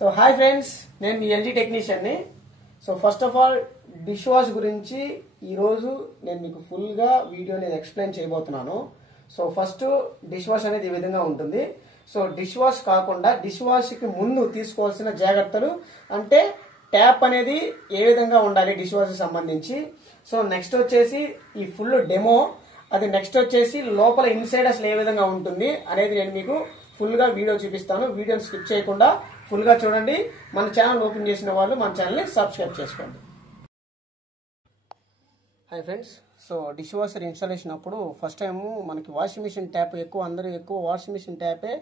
So hi friends, నేను మీ LG technician ని. So first of all dish wash గురించి ఈరోజు నేను మీకు ఫుల్గా వీడియో అనేది ఎక్స్ప్లెయిన్ చేయబోతున్నాను. సో ఫస్ట్ డిష్ వాష్ అనేది ఈ విధంగా ఉంటుంది. సో డిష్ వాష్ కాకుండా డిష్ వాష్కి ముందు తీసుకోవాల్సిన జాగ్రత్తలు అంటే ట్యాప్ అనేది ఏ విధంగా ఉండాలి డిష్ వాష్కి సంబంధించి. సో నెక్స్ట్ వచ్చేసి ఈ ఫుల్ డెమో, అది నెక్స్ట్ వచ్చేసి లోపల ఇన్సైడ్ అసలు ఏ విధంగా ఉంటుంది అనేది నేను మీకు ఫుల్గా వీడియో చూపిస్తాను. వీడియోని స్కిప్ చేయకుండా ఫుల్గా చూడండి. మన ఛానల్ ఓపెన్ చేసిన వాళ్ళు మన ఛానల్ని సబ్స్క్రైబ్ చేసుకోండి. Hi friends, so dish washer installation అప్పుడు ఫస్ట్ టైం మనకి వాషింగ్ మిషన్ ట్యాప్ అందరూ ఎక్కువ వాషింగ్ మిషన్ ట్యాపే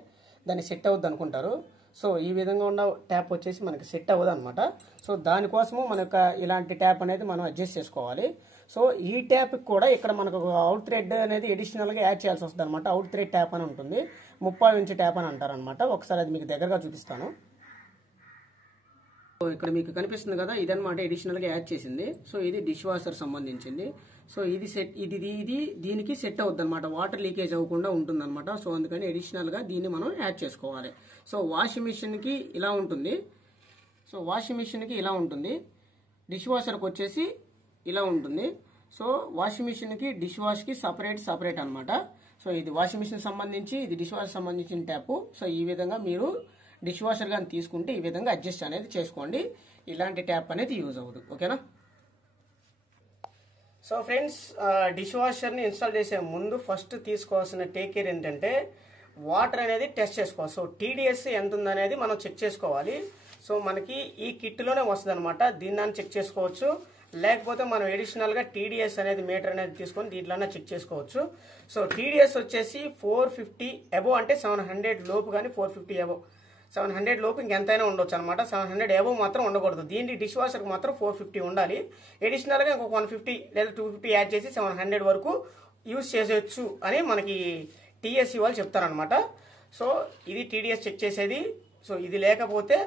దాన్ని సెట్ అవుద్ది అనుకుంటారు. సో ఈ విధంగా ఉన్న ట్యాప్ వచ్చేసి మనకి సెట్ అవ్వదు అనమాట. సో దానికోసము మనకు ఇలాంటి ట్యాప్ అనేది మనం అడ్జస్ట్ చేసుకోవాలి. సో ఈ ట్యాప్ కూడా ఇక్కడ మనకు అవుట్ థ్రెడ్ అనేది అడిషనల్గా యాడ్ చేయాల్సి వస్తుంది అనమాట. అవుట్ థ్రెడ్ ట్యాప్ అని ఉంటుంది, 30 ఇంచ్ ట్యాప్ అని అంటారు అనమాట. ఒకసారి అది మీకు దగ్గరగా చూపిస్తాను. సో ఇక్కడ మీకు కనిపిస్తుంది కదా, ఇదనమాట అడిషనల్గా యాడ్ చేసింది. సో ఇది డిష్ వాషర్ సంబంధించింది. సో ఇది సెట్ ఇది దీనికి సెట్ అవుద్ది అనమాట, వాటర్ లీకేజ్ అవ్వకుండా ఉంటుంది అనమాట. సో అందుకని అడిషనల్గా దీన్ని మనం యాడ్ చేసుకోవాలి. సో వాషింగ్ మిషన్కి ఇలా ఉంటుంది. సో వాషింగ్ మిషన్కి ఇలా ఉంటుంది, డిష్ వాషర్కి వచ్చేసి ఇలా ఉంటుంది. సో వాషింగ్ మిషన్కి డిష్ వాష్కి సపరేట్ అనమాట. సో ఇది వాషింగ్ మిషన్ సంబంధించి, ఇది డిష్ వాషర్ సంబంధించిన ట్యాప్. సో ఈ విధంగా మీరు డిష్ వాషర్ కానీ తీసుకుంటే ఈ విధంగా అడ్జస్ట్ అనేది చేసుకోండి. ఇలాంటి ట్యాప్ అనేది యూజ్ అవ్వదు, ఓకేనా. సో ఫ్రెండ్స్, డిష్ వాషర్ని ఇన్స్టాల్ చేసే ముందు ఫస్ట్ తీసుకోవాల్సిన టేక్ కేర్ ఏంటంటే వాటర్ అనేది టెస్ట్ చేసుకోవాలి. సో టీడీఎస్ ఎంత ఉందనేది మనం చెక్ చేసుకోవాలి. సో మనకి ఈ కిట్లోనే వస్తుంది అనమాట, దీన్ని చెక్ చేసుకోవచ్చు. లేకపోతే మనం అడిషనల్గా టీడీఎస్ అనేది మీటర్ అనేది తీసుకొని దీంట్లోనే చెక్ చేసుకోవచ్చు. సో టీడీఎస్ వచ్చేసి 450 అబోవ్ అంటే 700 లోపు, కానీ 450 అబోవ్ 700 లోపు ఇంకెంతైనా ఉండొచ్చు అనమాట. 700 అబోవ్ మాత్రం ఉండకూడదు. దీనికి డిష్ వాషర్కి మాత్రం 450 ఉండాలి. అడిషనల్గా ఇంకొక 150 లేదా 250 యాడ్ చేసి 700 వరకు యూజ్ చేసేయచ్చు అని మనకి టీఎస్సీ వాళ్ళు చెప్తారనమాట. సో ఇది టీడీఎస్ చెక్ చేసేది. సో ఇది లేకపోతే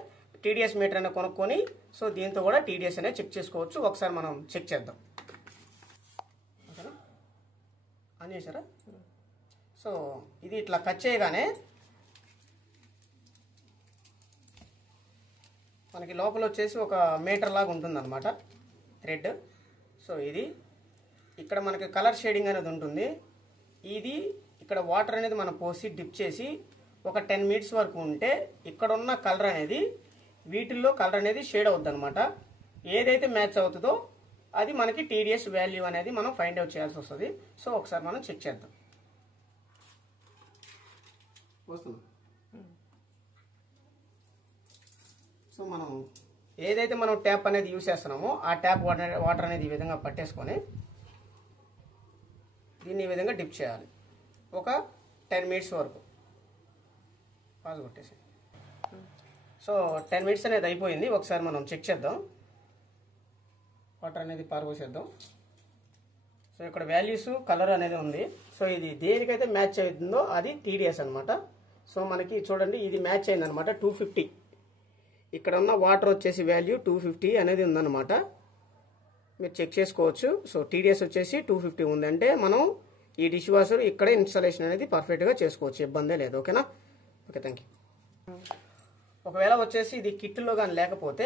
టీడీఎస్ మీటర్ అనేది కొనుక్కొని సో దీంతో కూడా టీడీఎస్ అనేది చెక్ చేసుకోవచ్చు. ఒకసారి మనం చెక్ చేద్దాం, ఓకేనా. ఆన్ చేశారా? సో ఇది ఇట్లా కట్ చేయగానే మనకి లోపల వచ్చేసి ఒక మీటర్ లాగా ఉంటుందన్నమాట థ్రెడ్. సో ఇది ఇక్కడ మనకి కలర్ షేడింగ్ అనేది ఉంటుంది. ఇది ఇక్కడ వాటర్ అనేది మనం పోసి డిప్ చేసి ఒక 10 మినిట్స్ వరకు ఉంటే ఇక్కడ ఉన్న కలర్ అనేది వీటిల్లో కలర్ అనేది షేడ్ అవుద్ది అనమాట. ఏదైతే మ్యాచ్ అవుతుందో అది మనకి టీడీఎస్ వాల్యూ అనేది మనం ఫైండ్ అవుట్ చేయాల్సి వస్తుంది. సో ఒకసారి మనం చెక్ చేద్దాం. సో మనం ఏదైతే మనం ట్యాప్ అనేది యూజ్ చేస్తున్నామో ఆ ట్యాప్ వాటర్ అనేది ఈ విధంగా పట్టేసుకొని దీన్ని ఈ విధంగా డిప్ చేయాలి ఒక 10 మినిట్స్ వరకు. పాజ్ కొట్టేసి సో 10 మినిట్స్ అనేది అయిపోయింది. ఒకసారి మనం చెక్ చేద్దాం. వాటర్ అనేది పారబోసేద్దాం. సో ఇక్కడ వాల్యూస్ కలర్ అనేది ఉంది. సో ఇది దేనికైతే మ్యాచ్ అవుతుందో అది టీడీఎస్ అనమాట. సో మనకి చూడండి, ఇది మ్యాచ్ అయింది అనమాట. 250 ఇక్కడ ఉన్న వాటర్ వచ్చేసి వాల్యూ 250 అనేది ఉందన్నమాట. మీరు చెక్ చేసుకోవచ్చు. సో టీడీఎస్ వచ్చేసి 250 ఉందంటే మనం ఈ డిష్ వాషర్ ఇక్కడే ఇన్స్టాలేషన్ అనేది పర్ఫెక్ట్గా చేసుకోవచ్చు, ఇబ్బందే లేదు, ఓకేనా. Okay, thank you. ఒకవేళ వచ్చేసి ఇది కిట్లో కానీ లేకపోతే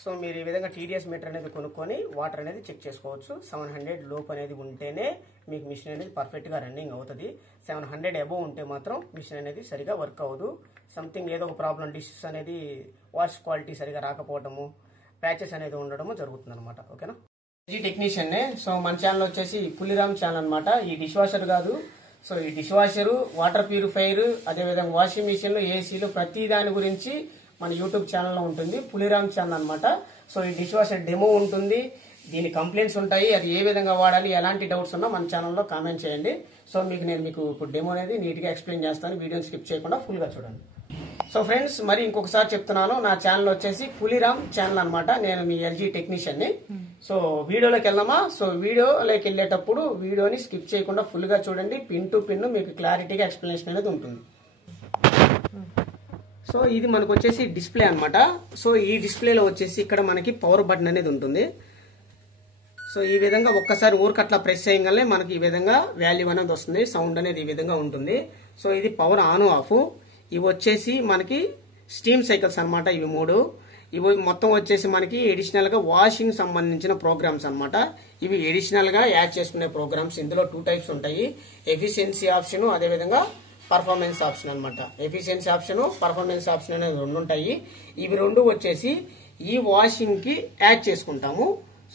సో మీరు ఈ విధంగా టీడీఎస్ మీటర్ అనేది కొనుక్కొని వాటర్ అనేది చెక్ చేసుకోవచ్చు. 700 లోపు అనేది ఉంటేనే మీకు మిషన్ అనేది పర్ఫెక్ట్గా రన్నింగ్ అవుతుంది. 700 అబోవ్ ఉంటే మాత్రం మిషన్ అనేది సరిగా వర్క్ అవ్వదు. సంథింగ్ ఏదో ఒక ప్రాబ్లం, డిషెస్ అనేది వాష్ క్వాలిటీ సరిగా రాకపోవడము, ప్యాచెస్ అనేది ఉండడము జరుగుతుంది అనమాట, ఓకేనా. LG technician. సో మన ఛానల్ వచ్చేసి పులిరామ్ ఛానల్ అనమాట. ఈ డిష్ వాషర్ కాదు, సో ఈ డిష్ వాషరు, వాటర్ ప్యూరిఫైయర్, అదేవిధంగా వాషింగ్ మిషన్లు, ఏసీలు, ప్రతి దాని గురించి మన యూట్యూబ్ ఛానల్లో ఉంటుంది, పులిరామ్ ఛానల్ అనమాట. సో ఈ డిష్ వాషర్ డెమో ఉంటుంది, దీని కంప్లైంట్స్ ఉంటాయి, అది ఏ విధంగా వాడాలి, ఎలాంటి డౌట్స్ ఉన్నా మన ఛానల్లో కామెంట్ చేయండి. సో నేను మీకు ఇప్పుడు డెమో అనేది నీట్గా ఎక్స్ప్లెయిన్ చేస్తాను. వీడియోని స్కిప్ చేయకుండా ఫుల్గా చూడండి. సో ఫ్రెండ్స్, మరి ఇంకొకసారి చెప్తున్నాను, నా ఛానల్ వచ్చేసి పులిరామ్ ఛానల్ అనమాట. నేను మీ ఎల్జీ టెక్నీషియన్ని. సో వీడియోలోకి వెళ్దామా? సో వీడియోలోకి వెళ్ళేటప్పుడు వీడియోని స్కిప్ చేయకుండా ఫుల్గా చూడండి. పిన్ టు పిన్ మీకు క్లారిటీగా ఎక్స్ప్లెనేషన్ అనేది ఉంటుంది. సో ఇది మనకు వచ్చేసి డిస్ప్లే అనమాట. సో ఈ డిస్ప్లేలో వచ్చేసి ఇక్కడ మనకి పవర్ బటన్ అనేది ఉంటుంది. సో ఈ విధంగా ఒక్కసారి ఊరికట్లా ప్రెస్ చేయగానే మనకి ఈ విధంగా వాల్యూ అనేది వస్తుంది, సౌండ్ అనేది ఈ విధంగా ఉంటుంది. సో ఇది పవర్ ఆన్ ఆఫ్. ఇవి వచ్చేసి మనకి స్టీమ్ సైకిల్స్ అన్నమాట. ఇవి 3 ఇవి మొత్తం వచ్చేసి మనకి ఎడిషనల్ గా వాషింగ్ సంబంధించిన ప్రోగ్రామ్స్ అన్నమాట. ఇవి ఎడిషనల్ గా యాడ్ చేసుకునే ప్రోగ్రామ్స్. ఇందులో 2 టైప్స్ ఉంటాయి, ఎఫిషియన్సీ ఆప్షన్ అదే విధంగా పర్ఫార్మెన్స్ ఆప్షన్ అన్నమాట. ఎఫిషియన్సీ ఆప్షన్, పర్ఫార్మెన్స్ ఆప్షన్ అనేది 2 ఉంటాయి. ఇవి 2 వచ్చేసి ఈ వాషింగ్ కి యాడ్ చేసుకుంటాము.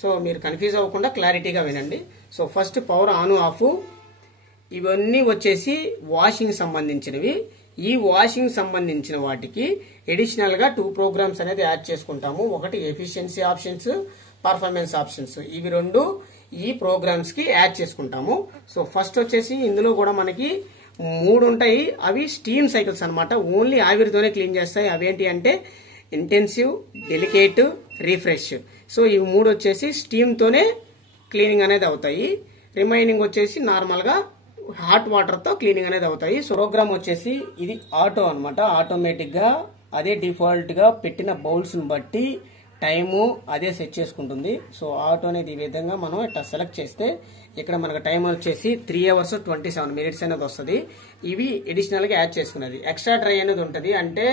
సో మీరు కన్ఫ్యూజ్ అవ్వకుండా క్లారిటీగా వినండి. So first power on off, ఇవన్నీ వచ్చేసి వాషింగ్ సంబంధించినవి. ఈ వాషింగ్ సంబంధించిన వాటికి ఎడిషనల్ గా 2 ప్రోగ్రామ్స్ అనేది యాడ్ చేసుకుంటాము. ఒకటి ఎఫిషియన్సీ ఆప్షన్స్, పర్ఫార్మెన్స్ ఆప్షన్స్. ఇవి 2 ఈ ప్రోగ్రామ్స్ కి యాడ్ చేసుకుంటాము. సో ఫస్ట్ వచ్చేసి ఇందులో కూడా మనకి 3 ఉంటాయి. అవి స్టీమ్ సైకిల్స్ అన్నమాట. ఓన్లీ ఆవిరితోనే క్లీన్ చేస్తాయి. అవేంటి అంటే ఇంటెన్సివ్, డెలికేట్, రిఫ్రెష్. సో ఇవి 3 వచ్చేసి స్టీమ్ తోనే క్లీనింగ్ అనేది అవుతాయి. రిమైనింగ్ వచ్చేసి నార్మల్ గా హాట్ వాటర్ తో క్లీనింగ్ అనేది అవుతాయి. సో ప్రోగ్రామ్ వచ్చేసి ఇది ఆటో అన్నమాట. ఆటోమేటిక్ గా అదే డిఫాల్ట్ గా పెట్టిన బౌల్స్ ని బట్టి టైము అదే సెట్ చేసుకుంటుంది. సో ఆటో అనేది ఈ విధంగా మనం ఇట్లా సెలెక్ట్ చేస్తే ఇక్కడ మనకు టైం వచ్చేసి 3 hours 27 minutes అనేది వస్తుంది. ఇవి అడిషనల్ గా యాడ్ చేసుకున్నది. ఎక్స్ట్రా డ్రై అనేది ఉంటుంది, అంటే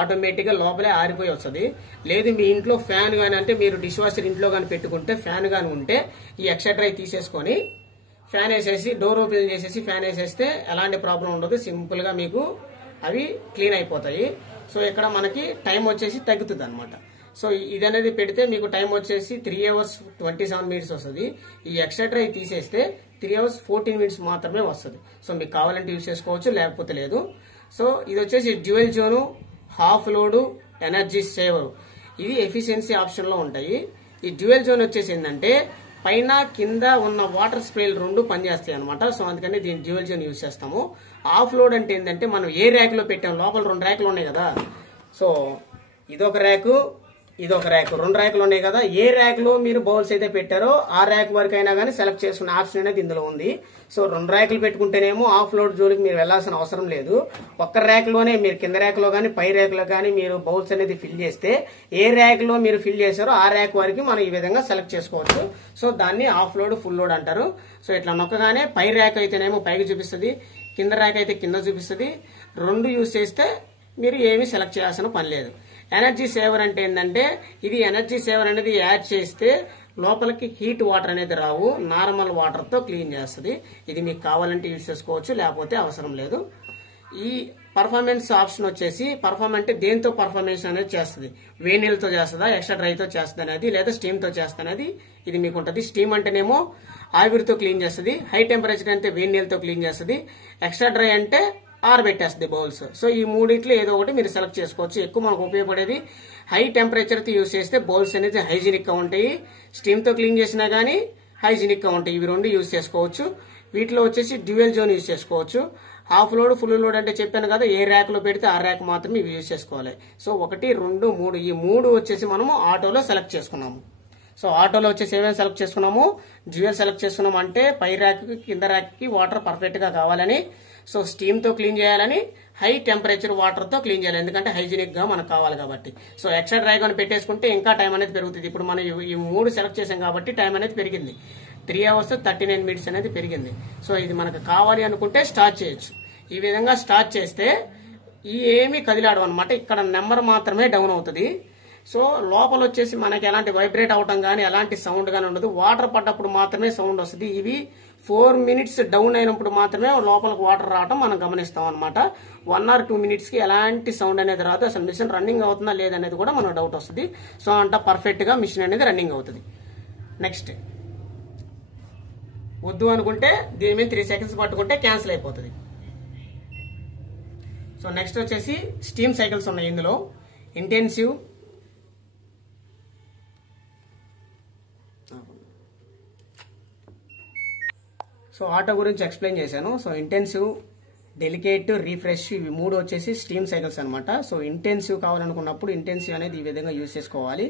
ఆటోమేటిక్ గా లోపలే ఆరిపోయి వస్తుంది. లేదు మీ ఇంట్లో ఫ్యాన్ గానీ, అంటే మీరు డిష్ వాషర్ ఇంట్లో గానీ పెట్టుకుంటే ఫ్యాన్ గానీ ఉంటే ఈ ఎక్స్ట్రా డ్రై తీసేసుకొని ఫ్యాన్ వేసేసి డోర్ ఓపెన్ చేసేసి ఫ్యాన్ వేసేస్తే ఎలాంటి ప్రాబ్లం ఉండదు. సింపుల్ గా మీకు అవి క్లీన్ అయిపోతాయి. సో ఇక్కడ మనకి టైం వచ్చేసి తగ్గుతుంది అనమాట. సో ఇది అనేది పెడితే మీకు టైం వచ్చేసి 3 hours 27 minutes వస్తుంది. ఈ ఎక్స్ట్రా డ్రై తీసేస్తే 3 hours 14 minutes మాత్రమే వస్తుంది. సో మీకు కావాలంటే యూజ్ చేసుకోవచ్చు, లేకపోతే లేదు. సో ఇది వచ్చేసి dual zone, half load, energy saver. ఇది ఎఫిషియన్సీ ఆప్షన్ లో ఉంటాయి. ఈ డ్యూయల్ జోన్ వచ్చేసి ఏంటంటే పైన కింద ఉన్న వాటర్ స్ప్రేలు 2 పనిచేస్తాయి అనమాట. సో అందుకని దీన్ని డ్యూయల్ జోన్ యూజ్ చేస్తాము. ఆఫ్ లోడ్ అంటే ఏంటంటే మనం ఏ ర్యాక్ లో పెట్టాం, లోపల 2 ర్యాక్లు ఉన్నాయి కదా. సో ఇదొక ర్యాకు, ఇదొక ర్యాక్, 2 ర్యాక్లు ఉన్నాయి కదా. ఏ ర్యాక్ లో మీరు బౌల్స్ అయితే పెట్టారో ఆ ర్యాక్ వరకు అయినా కానీ సెలెక్ట్ చేసుకునే ఆప్షన్ అనేది ఇందులో ఉంది. సో 2 ర్యాక్లు పెట్టుకుంటేనేమో ఆఫ్ లోడ్ జోలికి మీరు వెళ్లాల్సిన అవసరం లేదు. ఒక్క ర్యాక్ లోనే మీరు కింద ర్యాక్ లో కానీ పై ర్యాక్ లో కానీ మీరు బౌల్స్ అనేది ఫిల్ చేస్తే ఏ ర్యాక్ లో మీరు ఫిల్ చేశారో ఆ ర్యాక్ వరకు మనం ఈ విధంగా సెలెక్ట్ చేసుకోవచ్చు. సో దాన్ని ఆఫ్ లోడ్, ఫుల్ లోడ్ అంటారు. సో ఇట్లా నొక్కగానే పై ర్యాక్ అయితేనేమో పైకి చూపిస్తుంది, కింద ర్యాక్ అయితే కింద చూపిస్తుంది. 2 యూజ్ చేస్తే మీరు ఏమీ సెలెక్ట్ చేయాల్సిన పని లేదు. ఎనర్జీ సేవర్ అంటే ఏంటంటే ఇది ఎనర్జీ సేవర్ అనేది యాడ్ చేస్తే లోపలికి హీట్ వాటర్ అనేది రావు, నార్మల్ వాటర్ తో క్లీన్ చేస్తుంది. ఇది మీకు కావాలంటే యూజ్ చేసుకోవచ్చు, లేకపోతే అవసరం లేదు. ఈ పర్ఫార్మెన్స్ ఆప్షన్ వచ్చేసి పర్ఫార్మ్ అంటే దేంతో పర్ఫార్మెన్స్ అనేది చేస్తుంది, వేనీళ్ళతో చేస్తుందా, ఎక్స్ట్రా డ్రైతో చేస్తుంది అనేది, లేదా స్టీమ్ తో చేస్తుంది అనేది ఇది మీకు ఉంటుంది. స్టీమ్ అంటేనేమో ఆవిరితో క్లీన్ చేస్తుంది, హై టెంపరేచర్ అంటే వేడి నీళ్ళతో క్లీన్ చేస్తుంది, ఎక్స్ట్రా డ్రై అంటే ఆరబెట్టేస్తుంది బౌల్స్. సో ఈ మూడిట్లో ఏదో ఒకటి మీరు సెలెక్ట్ చేసుకోవచ్చు. ఎక్కువ మనకు ఉపయోగపడేది హై టెంపరేచర్ తో యూజ్ చేస్తే బౌల్స్ అనేది హైజీనిక్ గా ఉంటాయి. స్టీమ్ తో క్లీన్ చేసినా గానీ హైజీనిక్ గా ఉంటాయి. ఇవి 2 యూజ్ చేసుకోవచ్చు. వీటిలో వచ్చేసి డ్యూయల్ జోన్ యూజ్ చేసుకోవచ్చు. హాఫ్ లోడ్, ఫుల్ లోడ్ అంటే చెప్పాను కదా, ఏ ర్యాక్ లో పెడితే ఆ ర్యాక్ మాత్రమే ఇవి యూజ్ చేసుకోవాలి. సో 1, 2, 3 ఈ 3 వచ్చేసి మనము ఆటోలో సెలెక్ట్ చేసుకున్నాము. సో ఆటోలో వచ్చేసి ఏమేమి సెలెక్ట్ చేసుకున్నాము, డ్యూయల్ సెలెక్ట్ చేసుకున్నాము అంటే పై ర్యాక్ కి కింద ర్యాక్ కి వాటర్ పర్ఫెక్ట్ గా కావాలని, సో స్టీమ్ తో క్లీన్ చేయాలని, హై టెంపరేచర్ వాటర్ తో క్లీన్ చేయాలి, ఎందుకంటే హైజీనిక్ గా మనకు కావాలి కాబట్టి. సో ఎక్స్ట్రా డ్రై గా పెట్టేసుకుంటే ఇంకా టైం అనేది పెరుగుతుంది. ఇప్పుడు మనం ఈ 3 సెలెక్ట్ చేసాం కాబట్టి టైం అనేది పెరిగింది, 3 hours 39 minutes అనేది పెరిగింది. సో ఇది మనకు కావాలి అనుకుంటే స్టార్ట్ చేయొచ్చు. ఈ విధంగా స్టార్ట్ చేస్తే ఈ ఏమీ కదిలాడు అనమాట, ఇక్కడ నెంబర్ మాత్రమే డౌన్ అవుతుంది. సో లోపల వచ్చేసి మనకి ఎలాంటి వైబ్రేట్ అవటం కానీ ఎలాంటి సౌండ్ కానీ ఉండదు. వాటర్ పడ్డప్పుడు మాత్రమే సౌండ్ వస్తుంది. ఇవి 4 minutes డౌన్ అయినప్పుడు మాత్రమే లోపలికి వాటర్ రావటం మనం గమనిస్తాం అనమాట. 1 or 2 minutes కి ఎలాంటి సౌండ్ అనేది రాదు. అసలు మిషన్ రన్నింగ్ అవుతుందా లేదనేది కూడా మనకు డౌట్ వస్తుంది. సో అంట పర్ఫెక్ట్ గా మిషన్ అనేది రన్నింగ్ అవుతుంది. నెక్స్ట్ వద్దు అనుకుంటే దీని మీద 3 seconds పట్టుకుంటే క్యాన్సిల్ అయిపోతుంది. సో నెక్స్ట్ వచ్చేసి స్టీమ్ సైకిల్స్ ఉన్నాయి. ఇందులో ఇంటెన్సివ్, సో ఆటో గురించి ఎక్స్ప్లెయిన్ చేశాను. సో ఇంటెన్సివ్, డెలికేట్, రిఫ్రెష్ ఇవి 3 వచ్చేసి స్టీమ్ సైకిల్స్ అనమాట. సో ఇంటెన్సివ్ కావాలనుకున్నప్పుడు ఇంటెన్సివ్ అనేది ఈ విధంగా యూజ్ చేసుకోవాలి.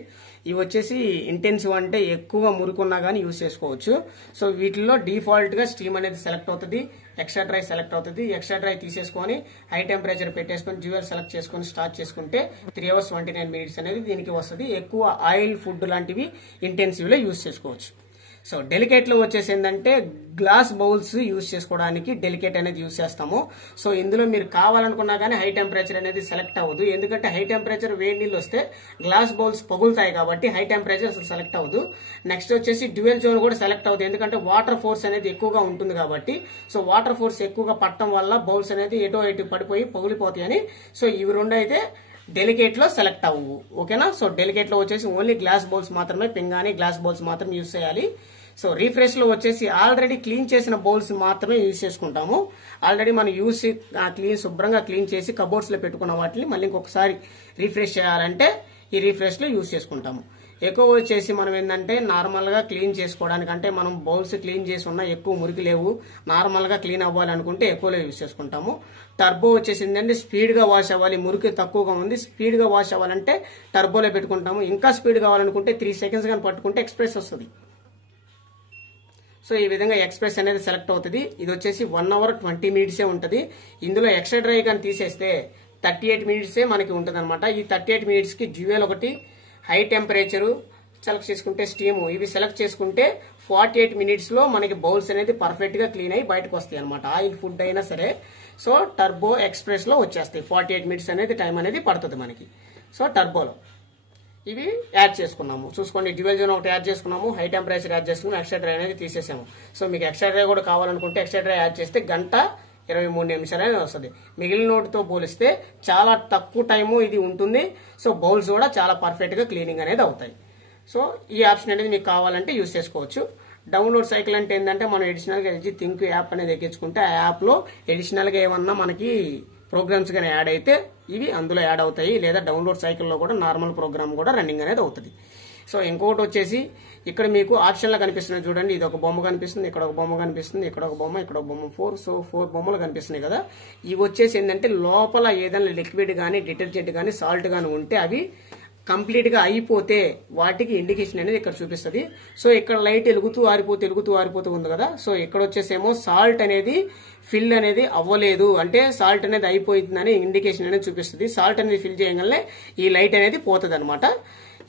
ఇవి వచ్చేసి ఇంటెన్సివ్ అంటే ఎక్కువ మురుకున్నా కానీ యూజ్ చేసుకోవచ్చు. సో వీటిల్లో డిఫాల్ట్ గా స్టీమ్ అనేది సెలెక్ట్ అవుతుంది, ఎక్స్ట్రా డ్రై సెలెక్ట్ అవుతుంది. ఎక్స్ట్రా డ్రై తీసేసుకొని హై టెంపరేచర్ పెట్టేసుకొని డ్యూయల్ సెలెక్ట్ చేసుకొని స్టార్ట్ చేసుకుంటే 3 hours 29 minutes అనేది దీనికి వస్తుంది. ఎక్కువ ఆయిల్, ఫుడ్ లాంటివి ఇంటెన్సివ్ లో యూజ్ చేసుకోవచ్చు. సో డెలికేట్ లో వచ్చేసి ఏంటంటే గ్లాస్ బౌల్స్ యూజ్ చేసుకోవడానికి డెలికేట్ అనేది యూజ్ చేస్తాము. సో ఇందులో మీరు కావాలనుకున్నా కానీ హై టెంపరేచర్ అనేది సెలెక్ట్ అవ్వదు, ఎందుకంటే హై టెంపరేచర్ వేడి నీళ్ళు వస్తే గ్లాస్ బౌల్స్ పగులుతాయి కాబట్టి హై టెంపరేచర్ అసలు సెలెక్ట్ అవ్వదు. నెక్స్ట్ వచ్చేసి డ్యూయల్ జోన్ కూడా సెలెక్ట్ అవ్వదు, ఎందుకంటే వాటర్ ఫోర్స్ అనేది ఎక్కువగా ఉంటుంది కాబట్టి. సో వాటర్ ఫోర్స్ ఎక్కువగా పట్టడం వల్ల బౌల్స్ అనేది ఎటో ఎటు పడిపోయి పగులిపోతాయని. సో ఇవి రెండు అయితే డెలికేట్ లో సెలెక్ట్ అవ్వు. ఓకేనా. సో డెలికేట్ లో వచ్చేసి ఓన్లీ గ్లాస్ బౌల్స్ మాత్రమే, పింగాని గ్లాస్ బౌల్స్ మాత్రం యూజ్ చేయాలి. సో రీఫ్రెష్ లో వచ్చేసి ఆల్రెడీ క్లీన్ చేసిన బౌల్స్ మాత్రమే యూజ్ చేసుకుంటాము. ఆల్రెడీ మనం శుభ్రంగా క్లీన్ చేసి కబోర్డ్స్ లో పెట్టుకున్న వాటిని మళ్ళీ ఇంకొకసారి రీఫ్రెష్ చేయాలంటే ఈ రీఫ్రెష్ లో యూజ్ చేసుకుంటాము. ఎక్కువ వచ్చేసి మనం ఏంటంటే నార్మల్ గా క్లీన్ చేసుకోవడానికి, అంటే మనం బౌల్స్ క్లీన్ చేసి ఉన్నా ఎక్కువ మురికి లేవు, నార్మల్ గా క్లీన్ అవ్వాలనుకుంటే ఎక్కువలో యూజ్ చేసుకుంటాము. టర్బో వచ్చేసి ఏంటంటే స్పీడ్ గా వాష్ అవ్వాలి, మురికి తక్కువగా ఉంది, స్పీడ్ గా వాష్ అవ్వాలంటే టర్బోలో పెట్టుకుంటాము. ఇంకా స్పీడ్ కావాలనుకుంటే 3 seconds కానీ పట్టుకుంటే ఎక్స్ప్రెస్ వస్తుంది. సో ఈ విధంగా ఎక్స్ప్రెస్ అనేది సెలెక్ట్ అవుతుంది. ఇది వచ్చేసి 1 hour 20 minutes ఉంటుంది. ఇందులో ఎక్స్ట్రా డ్రై కానీ తీసేస్తే 38 minutes మనకి ఉంటుంది అనమాట. ఈ 38 minutes కి డ్యూయల్ ఒకటి, హై టెంపరేచరు సెలెక్ట్ చేసుకుంటే స్టీమ్, ఇవి సెలెక్ట్ చేసుకుంటే 48 minutes లో మనకి బౌల్స్ అనేది పర్ఫెక్ట్ గా క్లీన్ అయ్యి బయటకు వస్తాయి అనమాట. ఆయిల్ ఫుడ్ అయినా సరే. సో టర్బో ఎక్స్ప్రెస్ లో వచ్చేస్తాయి. 48 minutes అనేది టైం అనేది పడుతుంది మనకి. సో టర్బోలో ఇవి యాడ్ చేసుకున్నాము. చూసుకోండి, డ్యూయల్ జోన్ ఒకటి యాడ్ చేసుకున్నాము, హై టెంపరేచర్ యాడ్ చేసుకున్నాము, ఎక్స్ట్రా డ్రై అనేది తీసేసాము. సో మీకు ఎక్స్ట్రా డ్రై కూడా కావాలనుకుంటే ఎక్స్ట్రా డ్రై యాడ్ చేస్తే 1:23 నిమిషాలు అనేది వస్తుంది. మిగిలిన నోటితో పోలిస్తే చాలా తక్కువ టైము ఇది ఉంటుంది. సో బౌల్స్ కూడా చాలా పర్ఫెక్ట్ గా క్లీనింగ్ అనేది అవుతాయి. సో ఈ ఆప్షన్ అనేది మీకు కావాలంటే యూజ్ చేసుకోవచ్చు. డౌన్లోడ్ సైకిల్ అంటే ఏంటంటే మనం అడిషనల్ గా ఎల్జీ థింక్ యాప్ అనేది ఎక్కించుకుంటే ఆ యాప్ లో అడిషనల్ గా ఏమన్నా మనకి ప్రోగ్రామ్స్ కానీ యాడ్ అయితే ఇవి అందులో యాడ్ అవుతాయి, లేదా డౌన్లోడ్ సైకిల్లో కూడా నార్మల్ ప్రోగ్రామ్ కూడా రన్నింగ్ అనేది అవుతుంది. సో ఇంకొకటి వచ్చేసి ఇక్కడ మీకు ఆప్షన్లో కనిపిస్తున్నాయి చూడండి. ఇది ఒక బొమ్మ కనిపిస్తుంది, ఇక్కడ ఒక బొమ్మ కనిపిస్తుంది, ఇక్కడ ఒక బొమ్మ, ఇక్కడ ఒక బొమ్మ, 4 బొమ్మలు కనిపిస్తున్నాయి కదా. ఇవి వచ్చేసి ఏంటంటే లోపల ఏదైనా లిక్విడ్ కానీ డిటర్జెంట్ కానీ సాల్ట్ కానీ ఉంటే అవి కంప్లీట్ గా అయిపోతే వాటికి ఇండికేషన్ అనేది ఇక్కడ చూపిస్తుంది. సో ఇక్కడ లైట్ వెలుగుతూ ఆరిపోతూ ఉంది కదా. సో ఇక్కడ వచ్చేసేమో సాల్ట్ అనేది ఫిల్ అనేది అవ్వలేదు, అంటే సాల్ట్ అనేది అయిపోతుందని ఇండికేషన్ అనేది చూపిస్తుంది. సాల్ట్ అనేది ఫిల్ చేయగానే ఈ లైట్ అనేది పోతుంది అనమాట.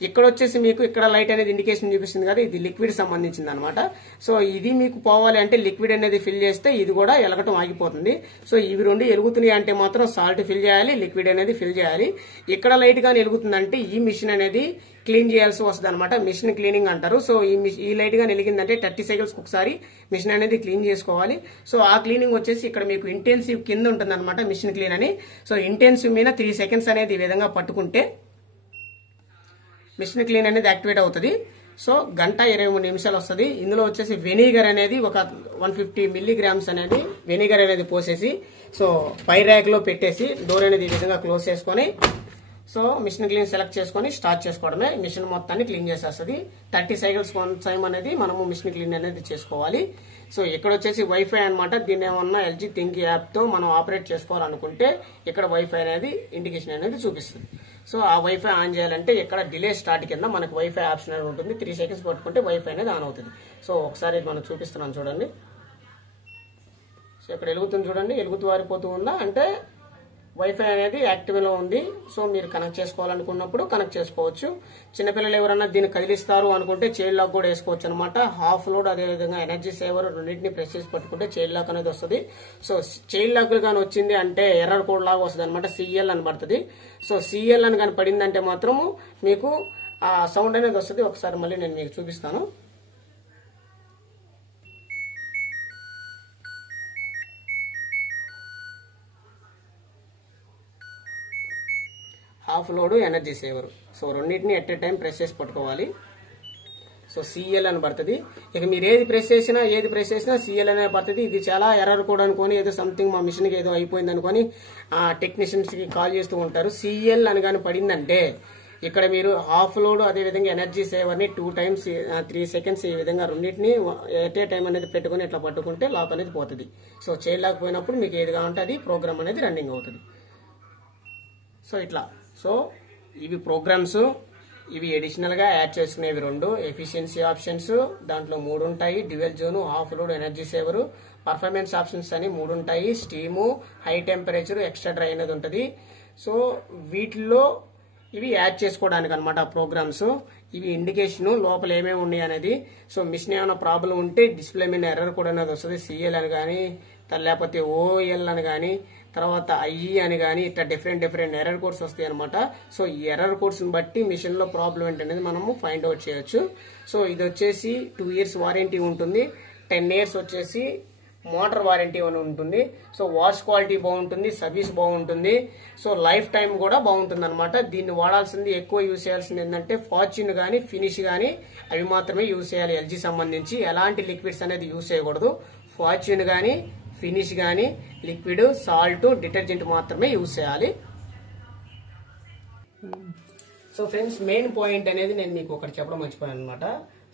ఇక్కడ వచ్చేసి మీకు ఇక్కడ లైట్ అనేది ఇండికేషన్ చూపిస్తుంది కదా, ఇది లిక్విడ్ సంబంధించింది అనమాట. సో ఇది మీకు పోవాలి అంటే లిక్విడ్ అనేది ఫిల్ చేస్తే ఇది కూడా ఎలగటం ఆగిపోతుంది. సో ఇవి రెండు ఎలుగుతున్నాయి అంటే మాత్రం సాల్ట్ ఫిల్ చేయాలి, లిక్విడ్ అనేది ఫిల్ చేయాలి. ఇక్కడ లైట్ గానీ ఎలుగుతుందంటే ఈ మిషన్ అనేది క్లీన్ చేయాల్సి వస్తుంది అనమాట. మిషన్ క్లీనింగ్ అంటారు. సో ఈ లైట్ గా వెలిగిందంటే 30 seconds ఒకసారి మిషన్ అనేది క్లీన్ చేసుకోవాలి. సో ఆ క్లీనింగ్ వచ్చేసి ఇక్కడ మీకు ఇంటెన్సివ్ కింద ఉంటుంది అనమాట, మిషన్ క్లీన్ అని. సో ఇంటెన్సివ్ మీద 3 seconds అనేది ఈ విధంగా పట్టుకుంటే మిషన్ క్లీన్ అనేది యాక్టివేట్ అవుతుంది. సో 1:23 నిమిషాలు వస్తుంది. ఇందులో వచ్చేసి వెనిగర్ అనేది ఒక 150 milligrams అనేది వెనిగర్ అనేది పోసేసి సో పై ర్యాక్ లో పెట్టేసి డోర్ అనేది ఈ విధంగా క్లోజ్ చేసుకొని సో మిషన్ క్లీన్ సెలెక్ట్ చేసుకొని స్టార్ట్ చేసుకోవడమే. మిషన్ మొత్తాన్ని క్లీన్ చేసేస్తుంది. 30 seconds టైం అనేది మనము మిషన్ క్లీన్ అనేది చేసుకోవాలి. సో ఇక్కడ వచ్చేసి వైఫై అనమాట. దీన్ని ఏమన్నా ఎల్జీ థింక్ యాప్ తో మనం ఆపరేట్ చేసుకోవాలనుకుంటే ఇక్కడ వైఫై అనేది ఇండికేషన్ అనేది చూపిస్తుంది. సో ఆ వైఫై ఆన్ చేయాలంటే ఇక్కడ డిలే స్టార్ట్ కింద మనకు వైఫై ఆప్షన్ అనేది ఉంటుంది. 3 seconds పట్టుకుంటే వైఫై అనేది ఆన్ అవుతుంది. సో ఒకసారి మనం చూపిస్తున్నాను చూడండి. సో ఇక్కడ వెలుగుతుంది చూడండి, వెలుగుతూ ఆరిపోతూ ఉందా అంటే వైఫై అనేది యాక్టివ్ లో ఉంది. సో మీరు కనెక్ట్ చేసుకోవాలనుకున్నప్పుడు కనెక్ట్ చేసుకోవచ్చు. చిన్నపిల్లలు ఎవరన్నా దీన్ని కదిలిస్తారు అనుకుంటే చైల్డ్ లాక్ కూడా వేసుకోవచ్చు అనమాట. హాఫ్ లోడ్ అదేవిధంగా ఎనర్జీ సేవర్ రెండింటిని ప్రెస్ చేసి పట్టుకుంటే చైల్డ్ లాక్ అనేది వస్తుంది. సో చైల్డ్ లాక్ కానీ వచ్చింది అంటే ఎర్రర్ కోడ్ లాగా వస్తుంది అనమాట, CL అని పడుతుంది. సో CL అని కానీ పడిందంటే మాత్రము మీకు ఆ సౌండ్ అనేది వస్తుంది. ఒకసారి మళ్ళీ నేను మీకు చూపిస్తాను. Half load energy saver. So రెండింటిని ఎట్ ఏ టైం ప్రెస్ చేసి పట్టుకోవాలి. సో CL అని పడుతుంది. ఇక మీరు ఏది ప్రెస్ చేసినా CL అనే పడుతుంది. ఇది చాలా ఎర్రర్ కోడ్ అనుకొని ఏదో సంథింగ్ మా మిషన్ కి ఏదో అయిపోయింది అనుకొని టెక్నీషియన్స్ కి కాల్ చేస్తూ ఉంటారు. CL అని కానీ పడిందంటే ఇక్కడ మీరు హాఫ్ లోడ్ అదేవిధంగా ఎనర్జీ సేవర్ ని 2 times 3 seconds ఈ విధంగా రెండింటిని ఎట్ ఏ టైం అనేది పెట్టుకుని ఇట్లా పట్టుకుంటే లాక్ అనేది పోతుంది. సో చైల్డ్ లాక్ పోయినప్పుడు మీకు ఏది కావాలంటే అది ప్రోగ్రామ్ అనేది రన్నింగ్ అవుతుంది. సో ఇట్లా. సో ఇవి ప్రోగ్రామ్స్, ఇవి అడిషనల్ గా యాడ్ చేసుకునేవి 2 ఎఫిషియన్సీ ఆప్షన్స్. దాంట్లో 3 ఉంటాయి. Dual zone, half load, energy saver, performance options అని 3 ఉంటాయి. Steam, high temperature, extra dry అనేది ఉంటుంది. సో వీటిల్లో ఇవి యాడ్ చేసుకోవడానికి అనమాట ప్రోగ్రామ్స్. ఇవి ఇండికేషన్ లోపల ఏమేమి ఉన్నాయి అనేది. సో మిషన్ ఏమైనా ప్రాబ్లం ఉంటే డిస్ప్లే మీద ఎర్రర్ కూడా అనేది వస్తుంది. సిఎల్ అని కానీ లేకపోతే ఓఎల్ అని కానీ తర్వాత ఐఈ అని కానీ ఇట్లా డిఫరెంట్ ఎర్రర్ కోడ్స్ వస్తాయి అనమాట. సో ఈ ఎర్రర్ కోడ్స్ బట్టి మిషన్ లో ప్రాబ్లం ఏంటనేది మనము ఫైండ్ అవుట్ చేయొచ్చు. సో ఇది వచ్చేసి 2 years వారంటీ ఉంటుంది. 10 years వచ్చేసి మోటార్ వారంటీ అని ఉంటుంది. సో వాష్ క్వాలిటీ బాగుంటుంది, సర్వీస్ బాగుంటుంది. సో లైఫ్ టైం కూడా బాగుంటుంది అనమాట. దీన్ని వాడాల్సింది ఎక్కువ యూజ్ చేయాల్సింది ఏంటంటే ఫార్చ్యూన్ కానీ ఫినిష్ కానీ అవి మాత్రమే యూజ్ చేయాలి. ఎల్జీ సంబంధించి ఎలాంటి లిక్విడ్స్ అనేది యూజ్ చేయకూడదు. ఫార్చ్యూన్ కానీ ఫినిష్ కానీ లిక్విడ్, సాల్ట్, డిటర్జెంట్ మాత్రమే యూజ్ చేయాలి. సో ఫ్రెండ్స్ మెయిన్ పాయింట్ అనేది నేను మీకు ఒకటి చెప్పడం మర్చిపోయాను అనమాట.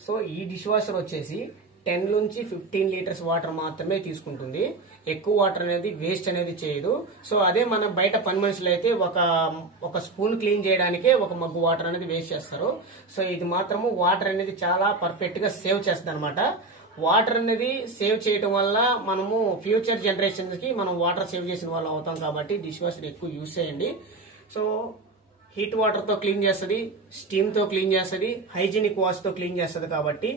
సో ఈ డిష్ వాషర్ వచ్చేసి 10 నుంచి 15 లీటర్స్ వాటర్ మాత్రమే తీసుకుంటుంది. ఎక్కువ వాటర్ అనేది వేస్ట్ అనేది చేయదు. సో అదే మన బయట పని మనుషులు అయితే ఒక స్పూన్ క్లీన్ చేయడానికే ఒక మగ్గు వాటర్ అనేది వేస్ట్ చేస్తారు. సో ఇది మాత్రము వాటర్ అనేది చాలా పర్ఫెక్ట్ గా సేవ్ చేస్తుంది అనమాట. వాటర్ అనేది సేవ్ చేయడం వల్ల మనము ఫ్యూచర్ జనరేషన్స్ కి మనం వాటర్ సేవ్ చేసిన వాళ్ళు అవుతాం. కాబట్టి డిష్ వాషర్ ఎక్కువ యూజ్ చేయండి. సో హీట్ వాటర్ తో క్లీన్ చేస్తుంది, స్టీమ్ తో క్లీన్ చేస్తుంది, హైజీనిక్ వాష్ తో క్లీన్ చేస్తుంది. కాబట్టి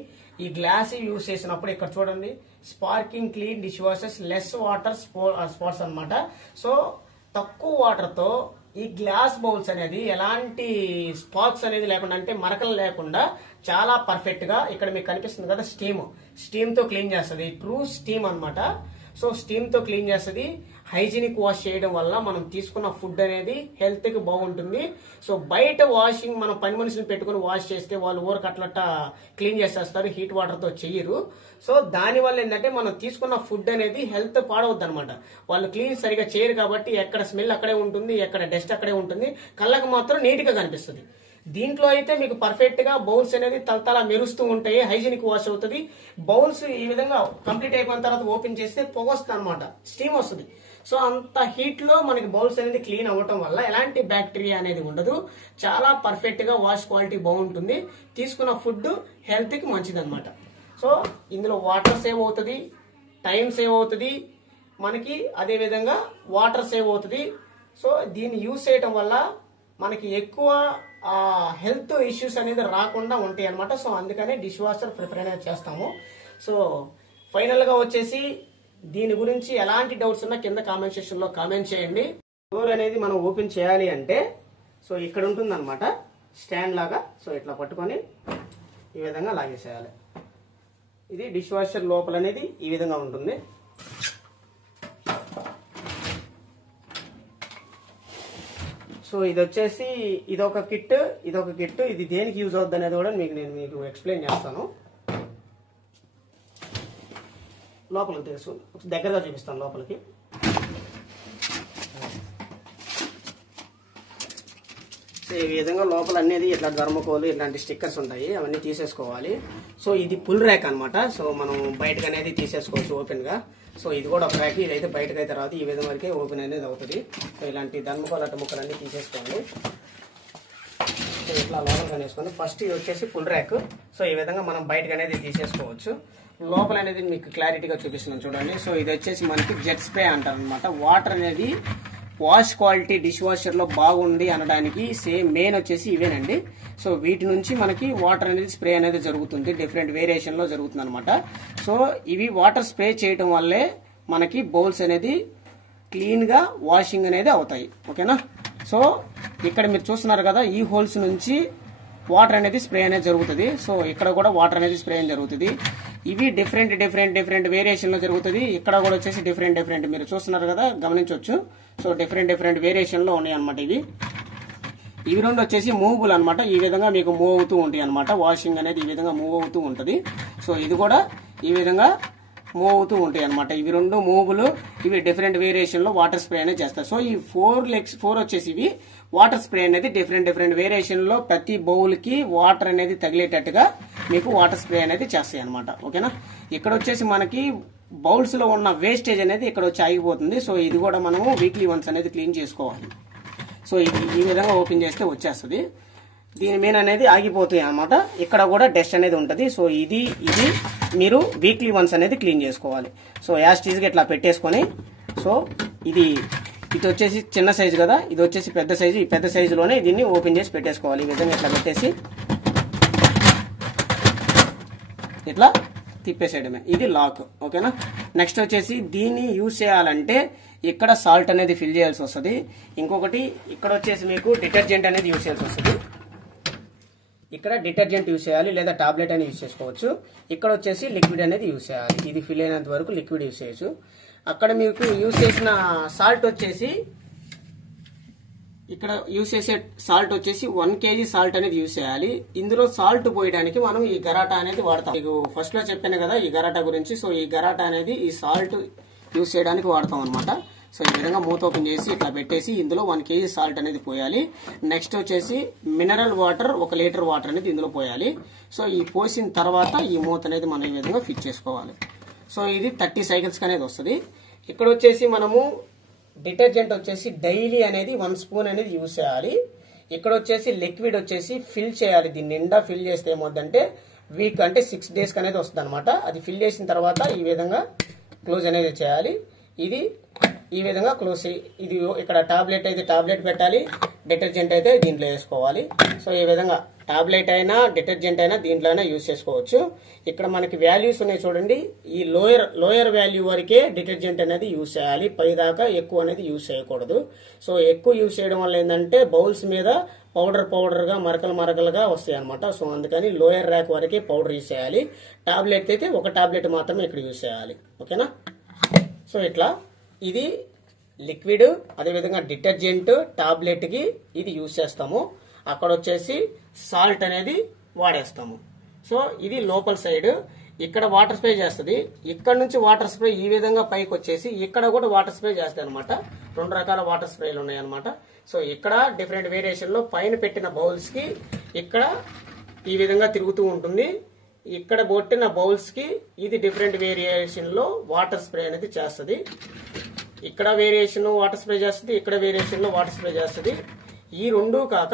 ఈ గ్లాస్ యూజ్ చేసినప్పుడు ఇక్కడ చూడండి sparking clean dish washers less water spots అన్నమాట. సో తక్కువ వాటర్ తో ఈ గ్లాస్ బౌల్స్ అనేది ఎలాంటి స్పార్క్స్ అనేది లేకుండా అంటే మరకలు లేకుండా చాలా పర్ఫెక్ట్ గా ఇక్కడ మీకు కనిపిస్తుంది కదా స్టీమ్ తో క్లీన్ చేస్తుంది. ట్రూ స్టీమ్ అన్నమాట. సో స్టీమ్ తో క్లీన్ చేస్తుంది. హైజీనిక్ వాష్ చేయడం వల్ల మనం తీసుకున్న ఫుడ్ అనేది హెల్త్ కి బాగుంటుంది. సో బయట వాషింగ్ మనం పని మనుషులు పెట్టుకుని వాష్ చేస్తే వాళ్ళు ఊరకట్లట క్లీన్ చేసేస్తారు, హీట్ వాటర్ తో చెయ్యరు. సో దాని వల్ల ఏంటంటే మనం తీసుకున్న ఫుడ్ అనేది హెల్త్ పాడవద్దు అనమాట. వాళ్ళు క్లీన్ సరిగా చేయరు కాబట్టి ఎక్కడ స్మెల్ అక్కడే ఉంటుంది, ఎక్కడ డస్ట్ అక్కడే ఉంటుంది, కళ్ళకు మాత్రం నీట్ గా కనిపిస్తుంది. దీంట్లో అయితే మీకు పర్ఫెక్ట్ గా బౌల్స్ అనేది తలతలా మెరుస్తూ ఉంటాయి, హైజీనిక్ వాష్ అవుతుంది. బౌల్స్ ఈ విధంగా కంప్లీట్ అయిపోయిన తర్వాత ఓపెన్ చేస్తే పొగ వస్తుంది అనమాట, స్టీమ్ వస్తుంది. సో అంత హీట్ లో మనకి బౌల్స్ అనేది క్లీన్ అవ్వటం వల్ల ఎలాంటి బ్యాక్టీరియా అనేది ఉండదు. చాలా పర్ఫెక్ట్ గా వాష్ క్వాలిటీ బాగుంటుంది. తీసుకున్న ఫుడ్ హెల్త్ కి మంచిది అనమాట. సో ఇందులో వాటర్ సేవ్ అవుతుంది, టైం సేవ్ అవుతుంది మనకి, అదే విధంగా వాటర్ సేవ్ అవుతుంది. సో దీన్ని యూజ్ చేయటం వల్ల మనకి ఎక్కువ హెల్త్ ఇష్యూస్ అనేది రాకుండా ఉంటాయి అనమాట. సో అందుకనే డిష్ వాషర్ ప్రిఫర్ అనేది చేస్తాము. సో ఫైనల్ గా వచ్చేసి దీని గురించి ఎలాంటి డౌట్స్ ఉన్నా కింద కామెంట్ సెక్షన్ లో కామెంట్ చేయండి. డోర్ అనేది మనం ఓపెన్ చేయాలి అంటే సో ఇక్కడ ఉంటుంది అనమాట స్టాండ్ లాగా. సో ఇట్లా పట్టుకొని ఈ విధంగా లాగేసేయాలి. ఇది డిష్ వాషర్ లోపల అనేది ఈ విధంగా ఉంటుంది. సో ఇది వచ్చేసి ఇదొక కిట్, ఇది దేనికి యూజ్ అవుద్ది అనేది కూడా నేను మీకు ఎక్స్ప్లెయిన్ చేస్తాను. లోపలికి తెలుసు, దగ్గరగా చూపిస్తాను లోపలికి. సో ఈ విధంగా లోపల అనేది ఇట్లా థర్మోకోల్ ఇట్లాంటి స్టిక్కర్స్ ఉంటాయి, అవన్నీ తీసేసుకోవాలి. సో ఇది పుల్ ర్యాక్ అనమాట. సో మనం బయటకు అనేది తీసేసుకోవచ్చు ఓపెన్ గా. సో ఇది కూడా ఒక ర్యాక్, ఇదైతే బయటకు అయితే రాదు, ఈ విధంగా వరకే ఓపెన్ అనేది అవుతుంది. సో ఇలాంటి థర్మోకోల్ అట్ట ముక్కలన్నీ తీసేసుకోండి. సో ఇట్లా లోపలికి వేసుకొని ఫస్ట్ ఇది వచ్చేసి పుల్ ర్యాక్. సో ఈ విధంగా మనం బయటకు అనేది తీసేసుకోవచ్చు. లోపల అనేది మీకు క్లారిటీగా చూపిస్తున్నాను చూడండి. సో ఇది వచ్చేసి మనకి జెట్ స్ప్రే అంటారు అనమాట. వాటర్ అనేది వాష్ క్వాలిటీ డిష్ వాషర్ లో బాగుంది అనడానికి సేమ్ మెయిన్ వచ్చేసి ఇవేనండి. సో వీటి నుంచి మనకి వాటర్ అనేది స్ప్రే అనేది జరుగుతుంది, డిఫరెంట్ వేరియేషన్ లో జరుగుతుంది అనమాట. సో ఇవి వాటర్ స్ప్రే చేయడం వల్లే మనకి బౌల్స్ అనేది క్లీన్ గా వాషింగ్ అనేది అవుతాయి. ఓకేనా. సో ఇక్కడ మీరు చూస్తున్నారు కదా, ఈ హోల్స్ నుంచి వాటర్ అనేది స్ప్రే అనేది జరుగుతుంది. సో ఇక్కడ కూడా వాటర్ అనేది స్ప్రే అనేది జరుగుతుంది. ఇవి డిఫరెంట్ వేరియేషన్ లో జరుగుతుంది. ఇక్కడ కూడా వచ్చేసి డిఫరెంట్ మీరు చూస్తున్నారు కదా, గమనించవచ్చు. సో డిఫరెంట్ వేరియేషన్ లో ఉన్నాయి అనమాట. ఇవి రెండు వచ్చేసి మూవబుల్ అనమాట. ఈ విధంగా మీకు మూవ్ అవుతూ ఉంటాయి అనమాట. వాషింగ్ అనేది ఈ విధంగా మూవ్ అవుతూ ఉంటుంది. సో ఇది కూడా ఈ విధంగా మూవ్ అవుతూ ఉంటాయి అనమాట. ఇవి రెండు మూవబుల్, ఇవి డిఫరెంట్ వేరియేషన్ లో వాటర్ స్ప్రే అనేది చేస్తారు. సో ఈ 4 వచ్చేసి ఇవి వాటర్ స్ప్రే అనేది డిఫరెంట్ వేరియేషన్ లో ప్రతి బౌల్ కి వాటర్ అనేది తగిలేటట్టుగా మీకు వాటర్ స్ప్రే అనేది చేస్తాయి అనమాట. ఓకేనా. ఇక్కడ వచ్చేసి మనకి బౌల్స్ లో ఉన్న వేస్టేజ్ అనేది ఇక్కడ వచ్చి ఆగిపోతుంది. సో ఇది కూడా మనము వీక్లీ వన్స్ అనేది క్లీన్ చేసుకోవాలి. సో ఇది ఈ విధంగా ఓపెన్ చేస్తే వచ్చేస్తుంది. దీని మీద అనేది ఆగిపోతాయి అనమాట. ఇక్కడ కూడా డస్ట్ అనేది ఉంటుంది. సో ఇది మీరు వీక్లీ వన్స్ అనేది క్లీన్ చేసుకోవాలి. సో యాస్టీజ్ గా ఇట్లా పెట్టేసుకొని, సో ఇది ఇటు వచ్చేసి చిన్న సైజు కదా, ఇది వచ్చేసి పెద్ద సైజు. ఈ పెద్ద సైజులోనే దీన్ని ఓపెన్ చేసి పెట్టేసుకోవాలి. ఈ విధంగా ఇట్లా పెట్టేసి ఇట్లా తిప్పేసేయడమే. ఇది లాక్. ఓకేనా. నెక్స్ట్ వచ్చేసి దీన్ని యూజ్ చేయాలంటే ఇక్కడ సాల్ట్ అనేది ఫిల్ చేయాల్సి వస్తుంది. ఇంకొకటి ఇక్కడ వచ్చేసి మీకు డిటర్జెంట్ అనేది యూజ్ చేయాల్సి వస్తుంది. ఇక్కడ డిటర్జెంట్ యూజ్ చేయాలి, లేదా టాబ్లెట్ అనేది యూజ్ చేసుకోవచ్చు. ఇక్కడ వచ్చేసి లిక్విడ్ అనేది యూజ్ చేయాలి. ఇది ఫిల్ అయినంత వరకు లిక్విడ్ యూజ్ చేయొచ్చు. అక్కడ మీకు యూజ్ చేసిన సాల్ట్ వచ్చేసి ఇక్కడ యూజ్ చేసే సాల్ట్ వచ్చేసి 1 kg సాల్ట్ అనేది యూజ్ చేయాలి. ఇందులో సాల్ట్ పోయడానికి మనం ఈ గరాటా అనేది వాడతాం. మీకు ఫస్ట్ లో చెప్పాను కదా ఈ గరాటా గురించి. సో ఈ గరాటా అనేది ఈ సాల్ట్ యూజ్ చేయడానికి వాడతాం అనమాట. సో ఈ విధంగా మూత ఓపెన్ చేసి ఇట్లా పెట్టేసి ఇందులో 1 kg సాల్ట్ అనేది పోయాలి. నెక్స్ట్ వచ్చేసి మినరల్ వాటర్ 1 లీటర్ వాటర్ అనేది ఇందులో పోయాలి. సో ఈ పోసిన తర్వాత ఈ మూత అనేది మనం ఈ విధంగా ఫిట్ చేసుకోవాలి. సో ఇది 30 సైకిల్స్ అనేది వస్తుంది. ఇక్కడ వచ్చేసి మనము డిటర్జెంట్ వచ్చేసి డైలీ అనేది 1 స్పూన్ అనేది యూజ్ చేయాలి. ఇక్కడ వచ్చేసి లిక్విడ్ వచ్చేసి ఫిల్ చేయాలి. దీన్ని నిండా ఫిల్ చేస్తే ఏమవుతుందంటే వీక్ అంటే 6 days అనేది వస్తుంది అనమాట. అది ఫిల్ చేసిన తర్వాత ఈ విధంగా క్లోజ్ అనేది చేయాలి. ఇది ఈ విధంగా క్లోజ్. ఇది ఇక్కడ టాబ్లెట్ అయితే టాబ్లెట్ పెట్టాలి, డిటర్జెంట్ అయితే దీంట్లో వేసుకోవాలి. సో ఈ విధంగా టాబ్లెట్ అయినా డిటర్జెంట్ అయినా దీంట్లో అయినా యూజ్ చేసుకోవచ్చు. ఇక్కడ మనకి వాల్యూస్ ఉన్నాయి చూడండి. ఈ లోయర్ వాల్యూ వరకే డిటర్జెంట్ అనేది యూజ్ చేయాలి, పైదాకా ఎక్కువ అనేది యూజ్ చేయకూడదు. సో ఎక్కువ యూజ్ చేయడం వల్ల ఏంటంటే బౌల్స్ మీద పౌడర్ గా మరకలుగా వస్తాయి అనమాట. సో అందుకని లోయర్ ర్యాక్ వరకే పౌడర్ యూజ్ చేయాలి. టాబ్లెట్ అయితే 1 టాబ్లెట్ మాత్రమే ఇక్కడ యూజ్ చేయాలి. ఓకేనా. సో ఇట్లా ఇది లిక్విడ్, అదేవిధంగా డిటర్జెంట్, టాబ్లెట్ కి ఇది యూజ్ చేస్తాము. అక్కడ వచ్చేసి సాల్ట్ అనేది వాడేస్తాము. సో ఇది లోపల సైడ్. ఇక్కడ వాటర్ స్ప్రే చేస్తుంది. ఇక్కడ నుంచి వాటర్ స్ప్రే ఈ విధంగా పైకి వచ్చేసి ఇక్కడ కూడా వాటర్ స్ప్రే చేస్తాయి అనమాట. 2 రకాల వాటర్ స్ప్రేలు ఉన్నాయి అనమాట. సో ఇక్కడ డిఫరెంట్ వేరియేషన్ లో పైన పెట్టిన బౌల్స్ కి ఇక్కడ ఈ విధంగా తిరుగుతూ ఉంటుంది. ఇక్కడ పెట్టిన బౌల్స్ కి ఇది డిఫరెంట్ వేరియేషన్ లో వాటర్ స్ప్రే అనేది చేస్తుంది. ఇక్కడ వేరియేషన్ వాటర్ స్ప్రే చేస్తుంది, ఇక్కడ వేరియేషన్ లో వాటర్ స్ప్రే చేస్తుంది. ఈ రెండు కాక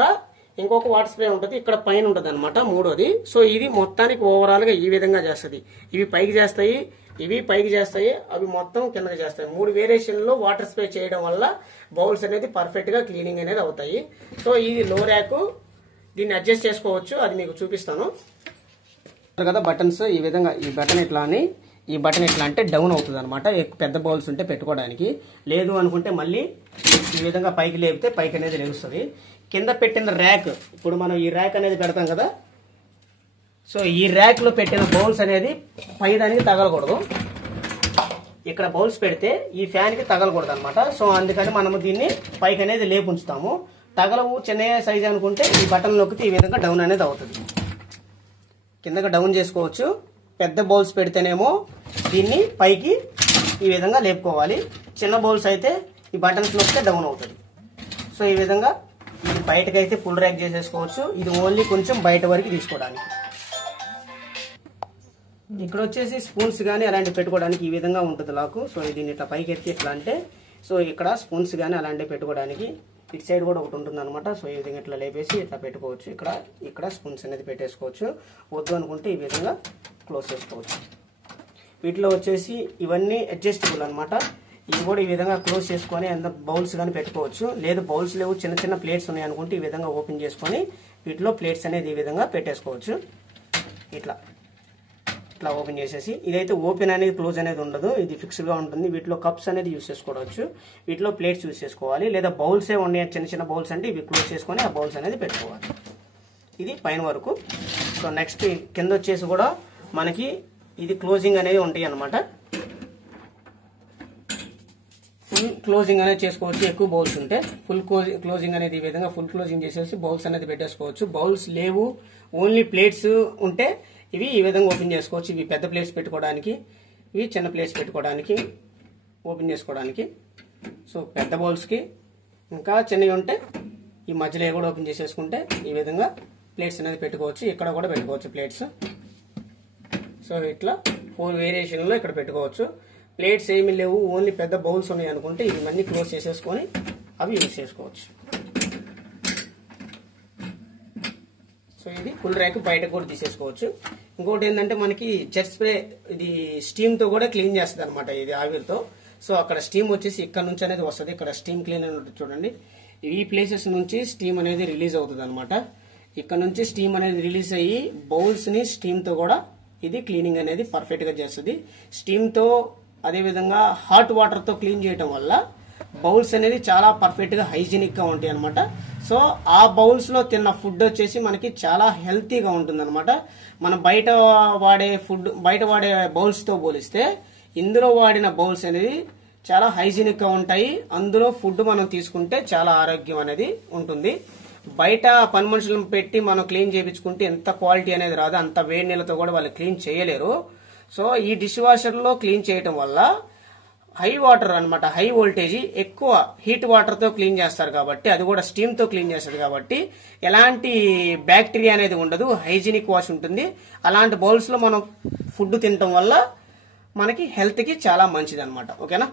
ఇంకొక వాటర్ స్ప్రే ఉంటుంది, ఇక్కడ పైన ఉంటుంది అనమాట, మూడోది. సో ఇది మొత్తానికి ఓవరాల్ గా ఈ విధంగా చేస్తుంది. ఇవి పైకి చేస్తాయి, ఇవి పైకి చేస్తాయి, అవి మొత్తం కిందకి చేస్తాయి. 3 వేరియేషన్ లో వాటర్ స్ప్రే చేయడం వల్ల బౌల్స్ అనేది పర్ఫెక్ట్ గా క్లీనింగ్ అనేది అవుతాయి. సో ఇది లో ర్యాక్, దీన్ని అడ్జస్ట్ చేసుకోవచ్చు, అది మీకు చూపిస్తాను కదా. బటన్స్ ఈ విధంగా, ఈ బటన్ ఇట్లా అని, ఈ బటన్ ఇట్లా అంటే డౌన్ అవుతుంది అనమాట. పెద్ద బౌల్స్ ఉంటే పెట్టుకోవడానికి. లేదు అనుకుంటే మళ్ళీ ఈ విధంగా పైకి లేపితే పైకి అనేది లేస్తుంది. కింద పెట్టిన ర్యాక్, ఇప్పుడు మనం ఈ ర్యాక్ అనేది పెడతాం కదా. సో ఈ ర్యాక్ లో పెట్టిన బౌల్స్ అనేది పై దానికి తగలకూడదు. ఇక్కడ బౌల్స్ పెడితే ఈ ఫ్యాన్ కి తగలకూడదు అనమాట. సో అందుకని మనము దీన్ని పైకి అనేది లేపు ఉంచుతాము. తగలవు చిన్న సైజ్ అనుకుంటే ఈ బటన్ నొక్కితే ఈ విధంగా డౌన్ అనేది అవుతుంది. కిందగా డౌన్ చేసుకోవచ్చు. పెద్ద బౌల్స్ పెడితేనేమో దీన్ని పైకి ఈ విధంగా లేపుకోవాలి. చిన్న బౌల్స్ అయితే ఈ బటన్స్ నొక్కితే డౌన్ అవుతుంది. సో ఈ విధంగా ఇది బయటకైతే ఫుల్ ర్యాక్ చేసేసుకోవచ్చు. ఇది ఓన్లీ కొంచెం బయట వరకు తీసుకోవడానికి. ఇక్కడ వచ్చేసి స్పూన్స్ కానీ అలాంటివి పెట్టుకోవడానికి ఈ విధంగా ఉంటుంది లాకు. సో దీన్ని ఇట్లా పైకి ఎత్తి ఇట్లా అంటే, సో ఇక్కడ స్పూన్స్ కానీ అలాంటివి పెట్టుకోవడానికి ఇటు సైడ్ కూడా ఒకటి ఉంటుంది అనమాట. సో ఈ విధంగా ఇట్లా లేపేసి ఇట్లా పెట్టుకోవచ్చు. ఇక్కడ స్పూన్స్ అనేది పెట్టేసుకోవచ్చు. వద్దు అనుకుంటే ఈ విధంగా క్లోజ్ చేసుకోవచ్చు. వీటిలో వచ్చేసి ఇవన్నీ అడ్జస్టబుల్ అనమాట. ఇవి కూడా ఈ విధంగా క్లోజ్ చేసుకొని అంత బౌల్స్ కానీ పెట్టుకోవచ్చు. లేదు బౌల్స్ లేవు, చిన్న చిన్న ప్లేట్స్ ఉన్నాయి అనుకుంటే ఈ విధంగా ఓపెన్ చేసుకొని వీటిలో ప్లేట్స్ అనేది ఈ విధంగా పెట్టేసుకోవచ్చు. ఇట్లా ఓపెన్ చేసేసి, ఇదైతే ఓపెన్ అనేది క్లోజ్ అనేది ఉండదు, ఇది ఫిక్స్డ్ గా ఉంటుంది. వీటిలో కప్స్ అనేది యూస్ చేసుకోవచ్చు, వీటిలో ప్లేట్స్ యూస్ చేసుకోవాలి. లేదా బౌల్సే ఉన్నాయి, చిన్న చిన్న బౌల్స్ అంటే ఇవి క్లోజ్ చేసుకొని ఆ బౌల్స్ అనేది పెట్టుకోవాలి. ఇది పైన వరకు. సో నెక్స్ట్ కింద వచ్చేసి కూడా మనకి ఇది క్లోజింగ్ అనేది ఉంటాయి అనమాట. ఫుల్ క్లోజింగ్ అనేది చేసుకోవచ్చు. ఎక్కువ బౌల్స్ ఉంటే ఫుల్ క్లోజింగ్ అనేది ఈ విధంగా ఫుల్ క్లోజింగ్ చేసేసి బౌల్స్ అనేది పెట్టేసుకోవచ్చు. బౌల్స్ లేవు, ఓన్లీ ప్లేట్స్ ఉంటే ఇవి ఈ విధంగా ఓపెన్ చేసుకోవచ్చు. ఇవి పెద్ద ప్లేట్స్ పెట్టుకోవడానికి, ఇవి చిన్న ప్లేట్స్ పెట్టుకోవడానికి, ఓపెన్ చేసుకోవడానికి. సో పెద్ద బౌల్స్కి ఇంకా చిన్నవి ఉంటే ఈ మధ్యలో కూడా ఓపెన్ చేసేసుకుంటే ఈ విధంగా ప్లేట్స్ అనేది పెట్టుకోవచ్చు. ఇక్కడ కూడా పెట్టుకోవచ్చు ప్లేట్స్. సో ఇట్లా 4 వేరియేషన్లో ఇక్కడ పెట్టుకోవచ్చు. ప్లేట్స్ ఏమీ లేవు, ఓన్లీ పెద్ద బౌల్స్ ఉన్నాయి అనుకుంటే ఇవన్నీ క్లోజ్ చేసేసుకొని అవి యూజ్ చేసుకోవచ్చు. సో ఇది ఫుల్ ర్యాక్ బయటకు కూడా తీసేసుకోవచ్చు. ఇంకోటి ఏంటంటే మనకి జెట్ స్ప్రే ఇది స్టీమ్ తో కూడా క్లీన్ చేస్తుంది అనమాట, ఇది ఆవిరితో. సో అక్కడ స్టీమ్ వచ్చేసి ఇక్కడ నుంచి అనేది వస్తుంది. ఇక్కడ స్టీమ్ క్లీనర్ ఉంటుంది చూడండి. ఈ ప్లేసెస్ నుంచి స్టీమ్ అనేది రిలీజ్ అవుతుంది అనమాట. ఇక్కడ నుంచి స్టీమ్ అనేది రిలీజ్ అయ్యి బౌల్స్ ని స్టీమ్ తో కూడా ఇది క్లీనింగ్ అనేది పర్ఫెక్ట్ గా చేస్తుంది. స్టీమ్ తో అదే విధంగా హాట్ వాటర్ తో క్లీన్ చేయడం వల్ల బౌల్స్ అనేది చాలా పర్ఫెక్ట్ గా హైజీనిక్ గా ఉంటాయి అనమాట. సో ఆ బౌల్స్ లో తిన్న ఫుడ్ వచ్చేసి మనకి చాలా హెల్తీగా ఉంటుంది అనమాట. మనం బయట వాడే బౌల్స్ తో పోలిస్తే ఇందులో వాడిన బౌల్స్ అనేది చాలా హైజీనిక్ గా ఉంటాయి. అందులో ఫుడ్ మనం తీసుకుంటే చాలా ఆరోగ్యం అనేది ఉంటుంది. బయట పని మనుషులను పెట్టి మనం క్లీన్ చేయించుకుంటే ఎంత క్వాలిటీ అనేది రాదు, అంత వేడి నీళ్ళతో కూడా వాళ్ళు క్లీన్ చేయలేరు. సో ఈ డిష్ వాషర్ లో క్లీన్ చేయడం వల్ల హై వాటర్ అన్నమాట, హై వోల్టేజ్ ఎక్కువ హీట్ వాటర్ తో క్లీన్ చేస్తారు కాబట్టి, అది కూడా స్టీమ్ తో క్లీన్ చేస్తారు కాబట్టి ఎలాంటి బ్యాక్టీరియా అనేది ఉండదు, హైజీనిక్ వాష్ ఉంటుంది. అలాంటి బౌల్స్ లో మనం ఫుడ్ తినటం వల్ల మనకి హెల్త్ కి చాలా మంచిది అనమాట. ఓకేనా.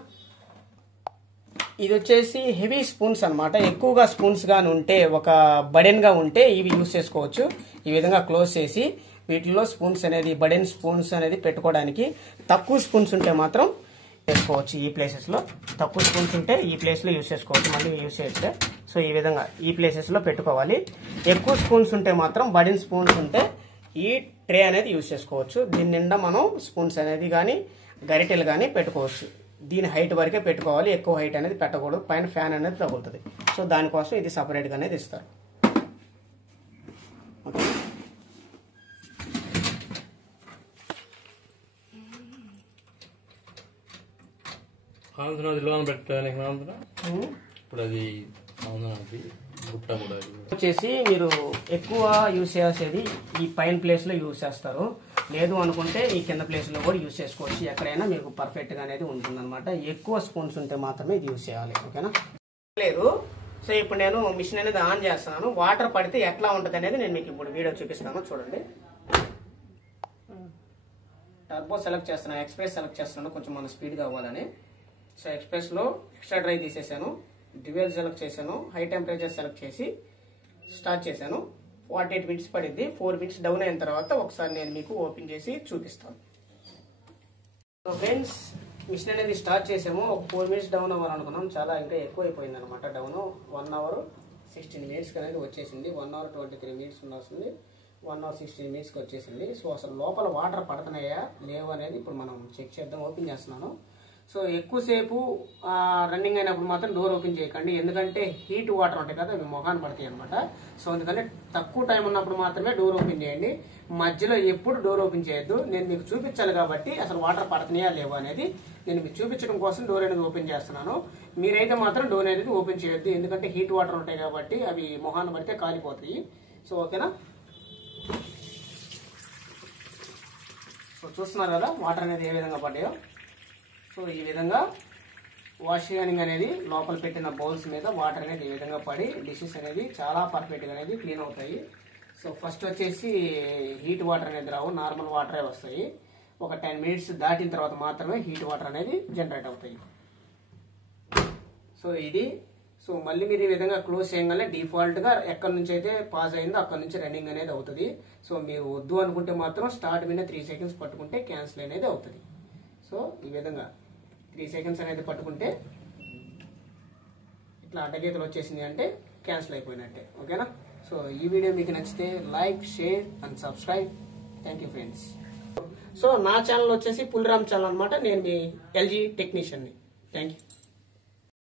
ఇది వచ్చేసి హెవీ స్పూన్స్ అన్నమాట. ఎక్కువగా స్పూన్స్ గాని ఉంటే, ఒక బడెన్ గా ఉంటే ఇవి యూస్ చేసుకోవచ్చు. ఈ విధంగా క్లోజ్ చేసి వీటిలో స్పూన్స్ అనేది, బడెన్ స్పూన్స్ అనేది పెట్టుకోవడానికి. తక్కువ స్పూన్స్ ఉంటే మాత్రం చేసుకోవచ్చు. ఈ ప్లేసెస్ లో తక్కువ స్పూన్స్ ఉంటే ఈ ప్లేస్ లో యూస్ చేసుకోవచ్చు, మళ్ళీ యూస్ చేయొచ్చు. సో ఈ విధంగా ఈ ప్లేసెస్ లో పెట్టుకోవాలి. ఎక్కువ స్పూన్స్ ఉంటే మాత్రం, బడెన్ స్పూన్స్ ఉంటే ఈ ట్రే అనేది యూస్ చేసుకోవచ్చు. దీని నిండా మనం స్పూన్స్ అనేది కానీ గరిటెలు కానీ పెట్టుకోవచ్చు. దీని హైట్ వరకే పెట్టుకోవాలి, ఎక్కువ హైట్ అనేది పెట్టకూడదు, పైన ఫ్యాన్ అనేది తగులుతుంది. సో దానికోసం ఇది సపరేట్ గా అనేది ఇస్తారు. ఇప్పుడు అది వచ్చేసి మీరు ఎక్కువ యూస్ చేసేది ఈ పైన ప్లేస్ లో యూస్ చేస్తారు. లేదు అనుకుంటే ఈ కింద ప్లేస్ లో కూడా యూస్ చేసుకోవచ్చు. ఎక్కడైనా మీకు పర్ఫెక్ట్ గా అనేది ఉంటుంది అనమాట. ఎక్కువ స్పూన్స్ ఉంటే మాత్రమే ఇది యూస్ చేయాలి. ఓకేనా. లేదు. సో ఇప్పుడు నేను మిషన్ అనేది ఆన్ చేస్తున్నాను. వాటర్ పడితే ఎట్లా ఉంటుంది అనేది నేను మీకు ఇప్పుడు వీడియో చూపిస్తాను. చూడండి. టర్బో సెలెక్ట్ చేస్తున్నాను, ఎక్స్ప్రెస్ సెలెక్ట్ చేస్తున్నాను, కొంచెం మన స్పీడ్ కావాలని. సో ఎక్స్ప్రెస్ లో ఎక్స్ట్రా డ్రై తీసేసాను, డ్యూయల్ సెలెక్ట్ చేశాను, హై టెంపరేచర్ సెలెక్ట్ చేసి స్టార్ట్ చేశాను. 48 మినిట్స్ పడింది. 4 మినిట్స్ డౌన్ అయిన తర్వాత ఒకసారి నేను మీకు ఓపెన్ చేసి చూపిస్తాను. సో ఫ్రెండ్స్, మిషన్ అనేది స్టార్ట్ చేసాము. ఒక 4 మినిట్స్ డౌన్ అవ్వాలనుకున్నాం, చాలా ఇంకా ఎక్కువ అయిపోయింది అనమాట. డౌన్ 1 అవర్ 16 మినిట్స్ అనేది వచ్చేసింది. 1 అవర్ 23 మినిట్స్ ఉండాల్సింది, 1 అవర్ 16 మినిట్స్కి వచ్చేసింది. సో అసలు లోపల వాటర్ పడుతున్నాయా లేవు అనేది ఇప్పుడు మనం చెక్ చేద్దాం. ఓపెన్ చేస్తున్నాను. సో ఎక్కువసేపు రన్నింగ్ అయినప్పుడు మాత్రం డోర్ ఓపెన్ చేయకండి, ఎందుకంటే హీట్ వాటర్ ఉంటాయి కదా, అవి మొహాన్ని పడతాయి అనమాట. సో అందుకని తక్కువ టైం ఉన్నప్పుడు మాత్రమే డోర్ ఓపెన్ చేయండి. మధ్యలో ఎప్పుడు డోర్ ఓపెన్ చేయొద్దు. నేను మీకు చూపించాలి కాబట్టి అసలు వాటర్ పడుతున్నాయా లేవా అనేది నేను మీకు చూపించడం కోసం డోర్ అనేది ఓపెన్ చేస్తున్నాను. మీరైతే మాత్రం డోర్ అనేది ఓపెన్ చేయొద్దు, ఎందుకంటే హీట్ వాటర్ ఉంటాయి కాబట్టి అవి మొహాన్ని పడితే కాలిపోతాయి. సో ఓకేనా. సో చూస్తున్నారు కదా వాటర్ అనేది ఏ విధంగా పడ్డాయో. సో ఈ విధంగా వాషింగ్ అనేది లోపల పెట్టిన బౌల్స్ మీద వాటర్ అనేది ఈ విధంగా పడి డిషెస్ అనేది చాలా పర్ఫెక్ట్గా అనేది క్లీన్ అవుతాయి. సో ఫస్ట్ వచ్చేసి హీట్ వాటర్ అనేది రావు, నార్మల్ వాటరే వస్తాయి. ఒక 10 మినిట్స్ దాటిన తర్వాత మాత్రమే హీట్ వాటర్ అనేది జనరేట్ అవుతాయి. సో ఇది. సో మళ్ళీ మీరు ఈ విధంగా క్లోజ్ చేయగానే డిఫాల్ట్ గా ఎక్కడి నుంచి అయితే పాజ్ అయిందో అక్కడ నుంచి రన్నింగ్ అనేది అవుతుంది. సో మీరు వద్దు అనుకుంటే మాత్రం స్టార్ట్ మీద 3 సెకండ్స్ పట్టుకుంటే క్యాన్సిల్ అనేది అవుతుంది. సో ఈ విధంగా 3 సెకండ్స్ అనేది పట్టుకుంటే ఇట్లా అడ్డగీతలు వచ్చేసింది అంటే క్యాన్సిల్ అయిపోయినట్టే. ఓకేనా. సో ఈ వీడియో మీకు నచ్చితే like, share and subscribe. Thank you friends. So నా ఛానల్ వచ్చేసి పుల్రామ్ ఛానల్ అనమాట. నేను మీ ఎల్జీ టెక్నీషియన్ని. Thank you.